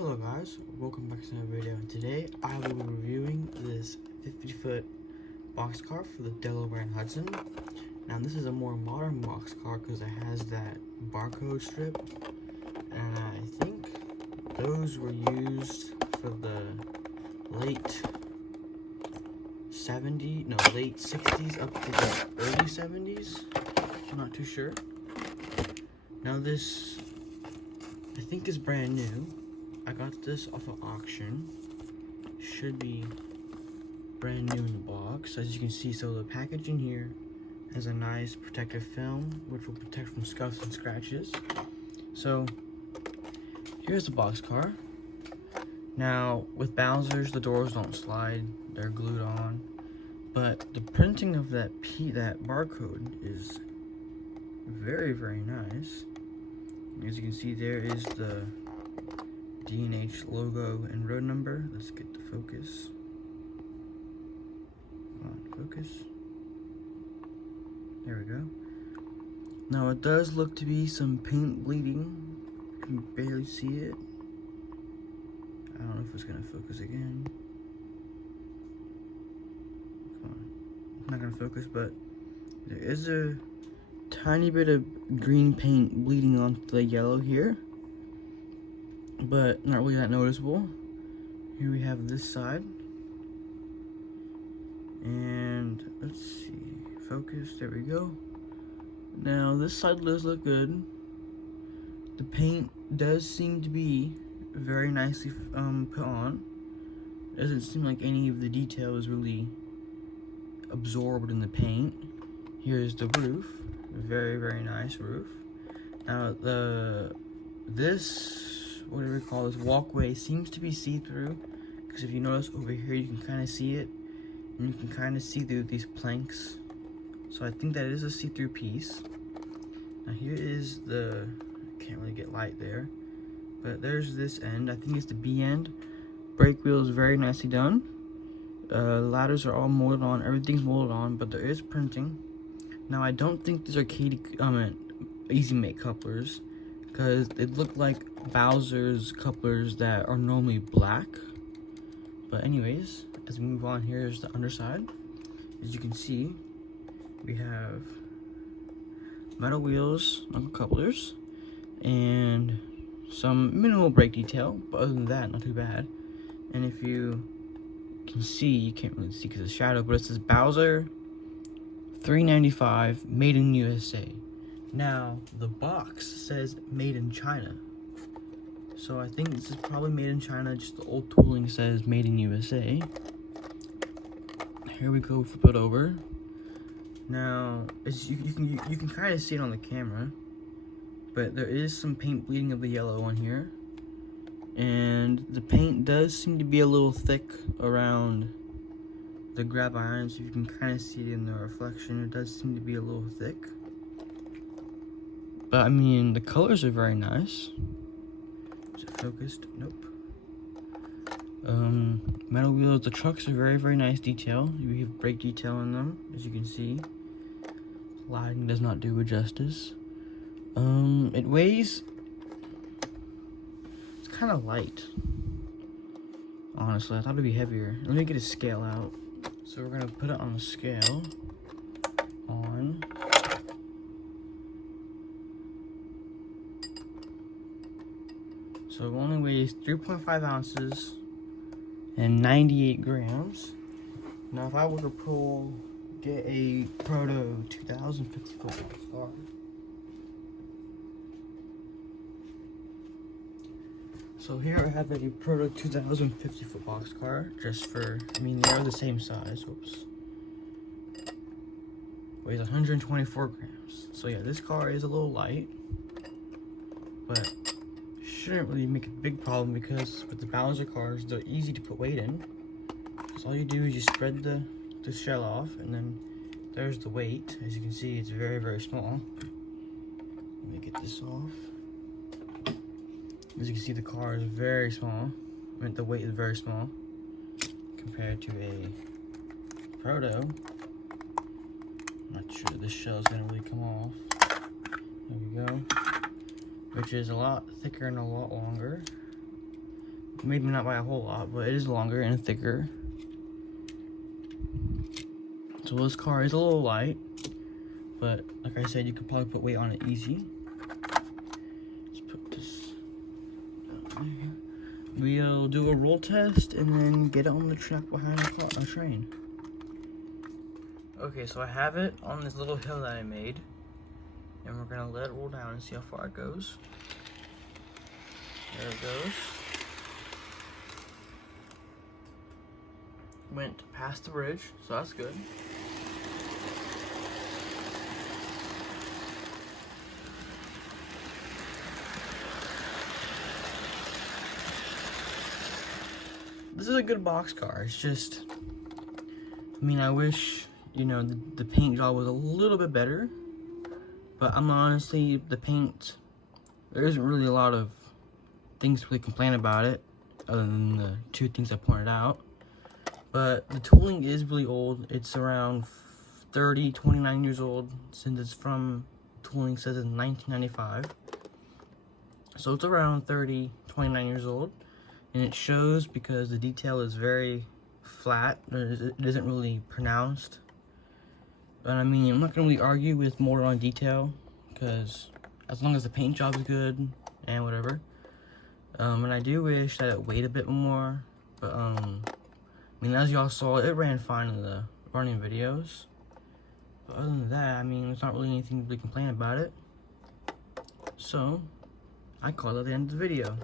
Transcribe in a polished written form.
Hello guys, welcome back to another video, and today I will be reviewing this 50-foot boxcar for the Delaware and Hudson. Now this is a more modern boxcar because it has that barcode strip, and I think those were used for the late 60s up to the early 70s. I'm not too sure. Now this, I think, is brand new. I got this off of auction. Should be brand new in the box. As you can see, so the packaging here has a nice protective film which will protect from scuffs and scratches. So here's the boxcar. Now with Bowser's, the doors don't slide, they're glued on, but the printing of that barcode is very nice. As you can see, there is the D&H logo and road number. Let's get the focus. Come on, focus. There we go. Now it does look to be some paint bleeding. You can barely see it. I don't know if it's gonna focus again. Come on. It's not gonna focus, but there is a tiny bit of green paint bleeding onto the yellow here, but not really that noticeable. Here we have this side, and let's see, focus, there we go. Now this side does look good. The paint does seem to be very nicely put on. It doesn't seem like any of the detail is really absorbed in the paint. Here's the roof, very nice roof. Now this, what do we call this, walkway seems to be see-through, because if you notice over here you can kind of see it, and you can kind of see through these planks. So I think that is a see-through piece. Now here is the, can't really get light there, but there's this end. I think it's the B end. Brake wheel is very nicely done. Ladders are all molded on, everything's molded on, but there is printing. Now I don't think these are Easy Make couplers, because they look like Bowser's couplers that are normally black. But anyways, as we move on, here's the underside. As you can see, we have metal wheels, knuckle couplers, and some minimal brake detail, but other than that, not too bad. And if you can see, you can't really see because of the shadow, but it says Bowser 395 made in USA. Now the box says made in China, so I think this is probably made in China, just the old tooling says made in USA. Here we go, flip it over. Now as you can kind of see it on the camera, but there is some paint bleeding of the yellow on here, and the paint does seem to be a little thick around the grab irons. You can kind of see it in the reflection. It does seem to be a little thick, but I mean the colors are very nice. Is it focused? Nope. Metal wheels. The trucks are very nice detail. We have brake detail in them, as you can see. Lighting does not do it justice. It weighs, it's kind of light, honestly. I thought it'd be heavier. Let me get a scale out. So we're gonna put it on the scale. On. So it only weighs 3.5 ounces and 98 grams. Now if I were to get a Proto 2050 foot boxcar, so here I have a Proto 2050 foot boxcar, just for, I mean, they're the same size, whoops. Weighs 124 grams. So yeah, this car is a little light, but shouldn't really make a big problem, because with the Bowser cars, they're easy to put weight in. So all you do is you spread the shell off, and then there's the weight. As you can see, it's very small. Let me get this off. As you can see, the car is very small. I mean, the weight is very small compared to a Proto. I'm not sure this shell is gonna really come off. There we go. Which is a lot thicker and a lot longer. Maybe not by a whole lot, but it is longer and thicker. So this car is a little light, but like I said, you could probably put weight on it easy. Let's put this down there. We'll do a roll test and then get it on the track behind a train. Okay, so I have it on this little hill that I made, and we're gonna let it roll down and see how far it goes. There it goes. Went past the bridge, so that's good. This is a good box car. It's just, I mean, I wish, you know, the paint job was a little bit better. But I'm honestly, the paint, there isn't really a lot of things to really complain about it, other than the two things I pointed out. But the tooling is really old. It's around 29 years old, since it's from, tooling says it's 1995. So it's around 29 years old. And it shows because the detail is very flat. It isn't really pronounced. But I mean, I'm not going to really argue with more on detail, because as long as the paint job is good and whatever. And I do wish that it weighed a bit more. But I mean, as y'all saw, it ran fine in the running videos. But other than that, I mean, there's not really anything to really complain about it. So I call it the end of the video.